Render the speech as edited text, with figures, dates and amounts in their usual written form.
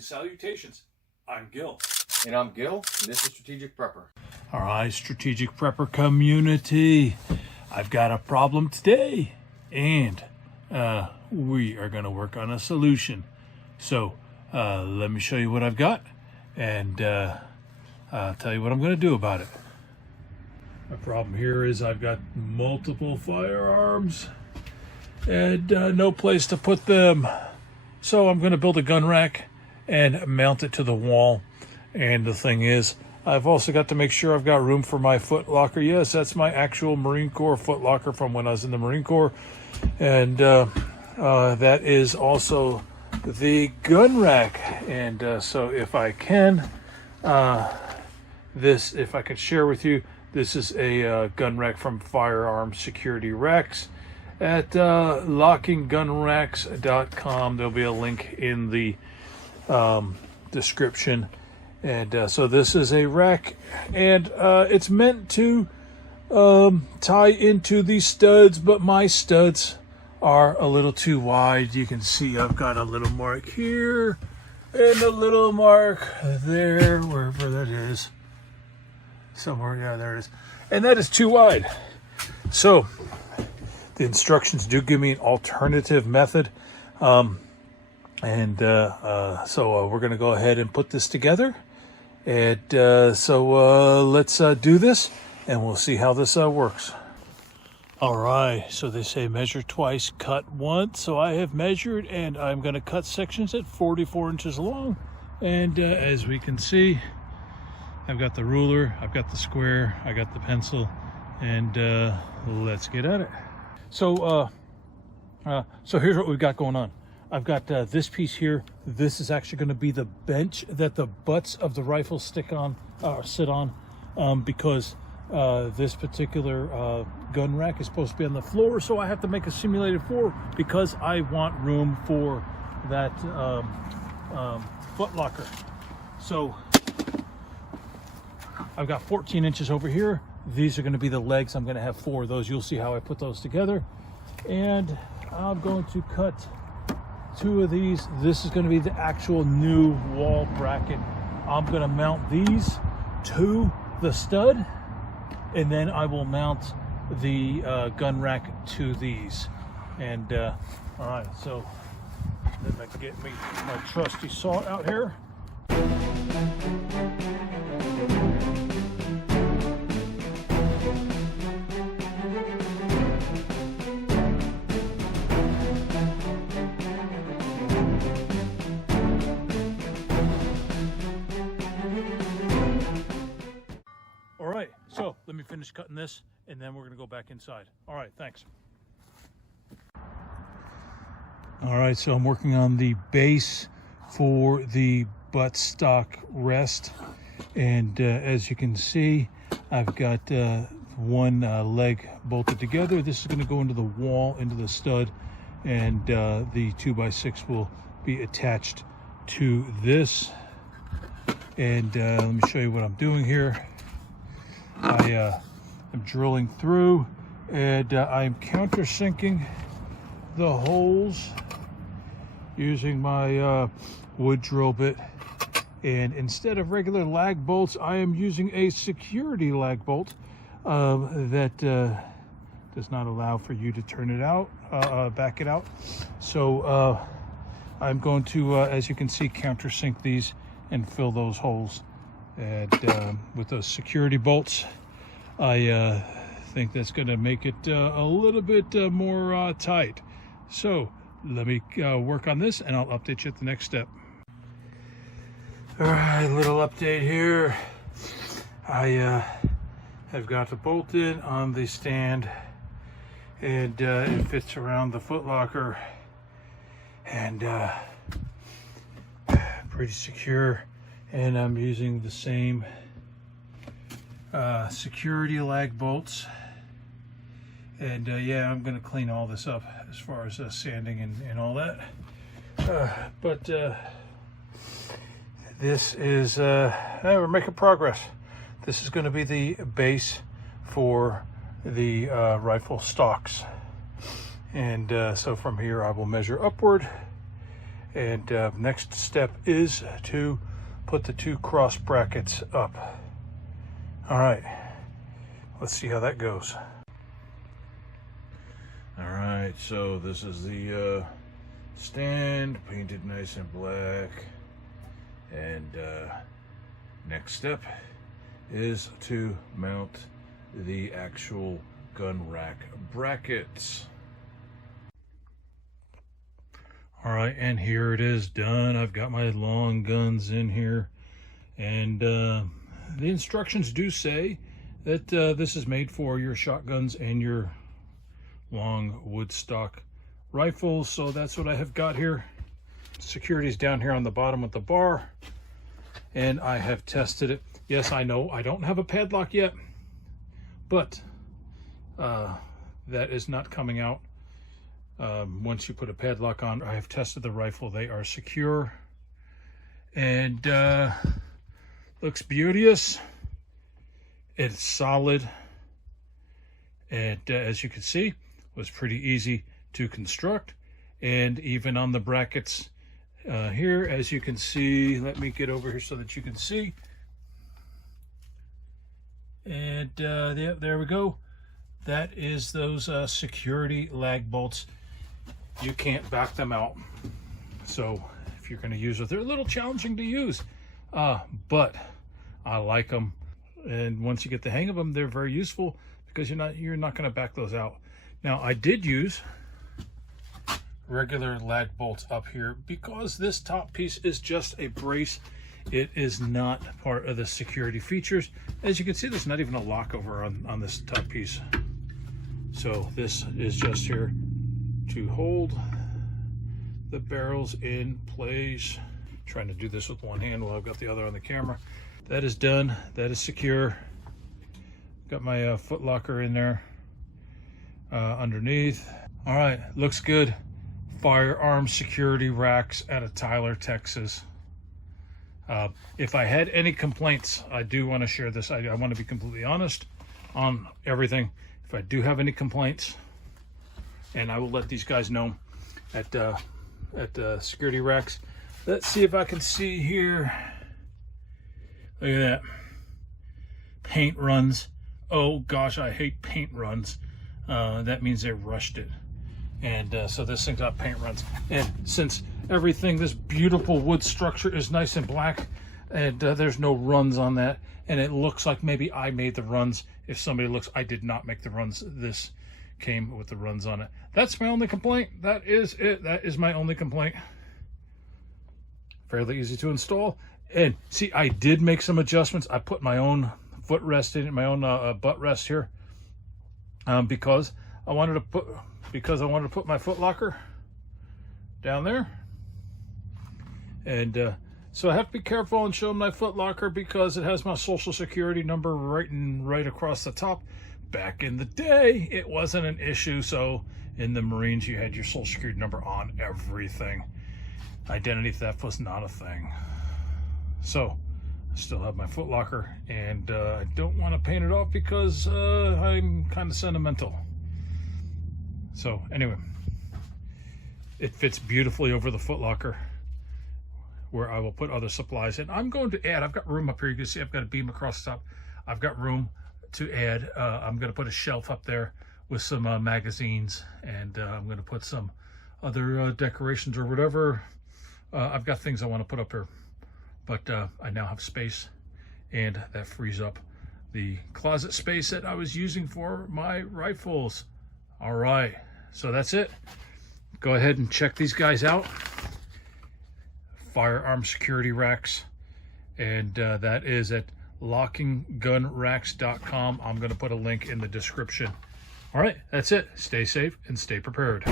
And salutations, I'm Gil. And I'm Gil, and this is Strategic Prepper. All right, Strategic Prepper community. I've got a problem today, and we are going to work on a solution. So let me show you what I've got, and I'll tell you what I'm going to do about it. My problem here is I've got multiple firearms and no place to put them. So I'm going to build a gun rack and mount it to the wall. And the thing is, I've also got to make sure I've got room for my foot locker. Yes, that's my actual Marine Corps foot locker from when I was in the Marine Corps. And that is also the gun rack. And so if I can, if I could share with you, this is a gun rack from Firearm Security Racks at lockinggunracks.com. There'll be a link in the description. And so this is a rack, and it's meant to tie into these studs, but my studs are a little too wide. You can see I've got a little mark here and a little mark there, wherever that is. Somewhere, yeah, there it is. And that is too wide. So the instructions do give me an alternative method. So we're going to go ahead and put this together. And so let's do this, and we'll see how this works. All right, so they say measure twice, cut once. So I have measured, and I'm going to cut sections at 44 inches long. And as we can see, I've got the ruler, I've got the square, I got the pencil, and let's get at it. So here's what we've got going on. I've got this piece here. This is actually going to be the bench that the butts of the rifle sit on, because this particular gun rack is supposed to be on the floor. So I have to make a simulated floor because I want room for that foot locker. So I've got 14 inches over here. These are going to be the legs. I'm going to have 4 of those. You'll see how I put those together. And I'm going to cut 2 of these. This is going to be the actual new wall bracket. I'm going to mount these to the stud, and then I will mount the gun rack to these. And all right, so then I can get me my trusty saw out here. So let me finish cutting this, and then we're going to go back inside. All right, thanks. All right, so I'm working on the base for the buttstock rest. And as you can see, I've got one leg bolted together. This is going to go into the wall, into the stud, and the 2x6 will be attached to this. And let me show you what I'm doing here. I am drilling through, and I'm countersinking the holes using my wood drill bit. And instead of regular lag bolts, I am using a security lag bolt that does not allow for you to turn it out, back it out. So I'm going to, as you can see, countersink these and fill those holes. And with those security bolts, I think that's going to make it a little bit more tight. So let me work on this, and I'll update you at the next step. All right, little update here. I have got it bolted on the stand, and it fits around the foot locker, and pretty secure. And I'm using the same security lag bolts. And yeah, I'm going to clean all this up as far as sanding and all that. But this is, we're making progress. This is going to be the base for the rifle stocks. And so from here I will measure upward, And next step is to put the 2 cross brackets up. All right, let's see how that goes. All right, so this is the stand, painted nice and black. And next step is to mount the actual gun rack brackets. All right, and here it is done. I've got my long guns in here, and the instructions do say that this is made for your shotguns and your long wood stock rifles, so that's what I have got here. Security's down here on the bottom of the bar, and I have tested it. Yes, I know I don't have a padlock yet, but that is not coming out once you put a padlock on. I have tested the rifle. They are secure, and looks beauteous. It's solid, and as you can see, was pretty easy to construct. And even on the brackets here, as you can see, let me get over here so that you can see. And there we go. That is those security lag bolts. You can't back them out. So if you're going to use it, they're a little challenging to use, but I like them. And once you get the hang of them, they're very useful because you're not going to back those out. Now, I did use regular lag bolts up here because this top piece is just a brace. It is not part of the security features. As you can see, there's not even a lock over on this top piece. So this is just here to hold the barrels in place. Trying to do this with one hand while I've got the other on the camera. That is done. That is secure. Got my foot locker in there underneath. All right, looks good. Firearm Security Racks out of Tyler, Texas. If I had any complaints, I do want to share this. I want to be completely honest on everything. If I do have any complaints, and I will let these guys know at Security Racks. Let's see if I can see here. Look at that. Paint runs. Oh gosh, I hate paint runs. That means they rushed it. And so this thing's got paint runs. And since everything, this beautiful wood structure is nice and black, and there's no runs on that, and it looks like maybe I made the runs. If somebody looks, I did not make the runs. This came with the runs on it. That's my only complaint. That is it. That is my only complaint. Fairly easy to install. And see, I did make some adjustments. I put my own footrest in it, my own butt rest here, because I wanted to put my foot locker down there. And so I have to be careful and show my foot locker because it has my social security number right across the top. Back in the day, it wasn't an issue. So in the Marines, you had your social security number on everything. Identity theft was not a thing. So I still have my foot locker, and I don't want to paint it off because I'm kind of sentimental. So anyway, it fits beautifully over the foot locker where I will put other supplies in. I'm going to add, I've got room up here. You can see I've got a beam across the top. I've got room to add. I'm going to put a shelf up there with some magazines, and I'm going to put some other decorations or whatever. I've got things I want to put up here, but I now have space, and that frees up the closet space that I was using for my rifles. All right, so that's it. Go ahead and check these guys out. Firearm Security Racks, and that is at lockinggunracks.com. I'm going to put a link in the description. All right, that's it. Stay safe and stay prepared.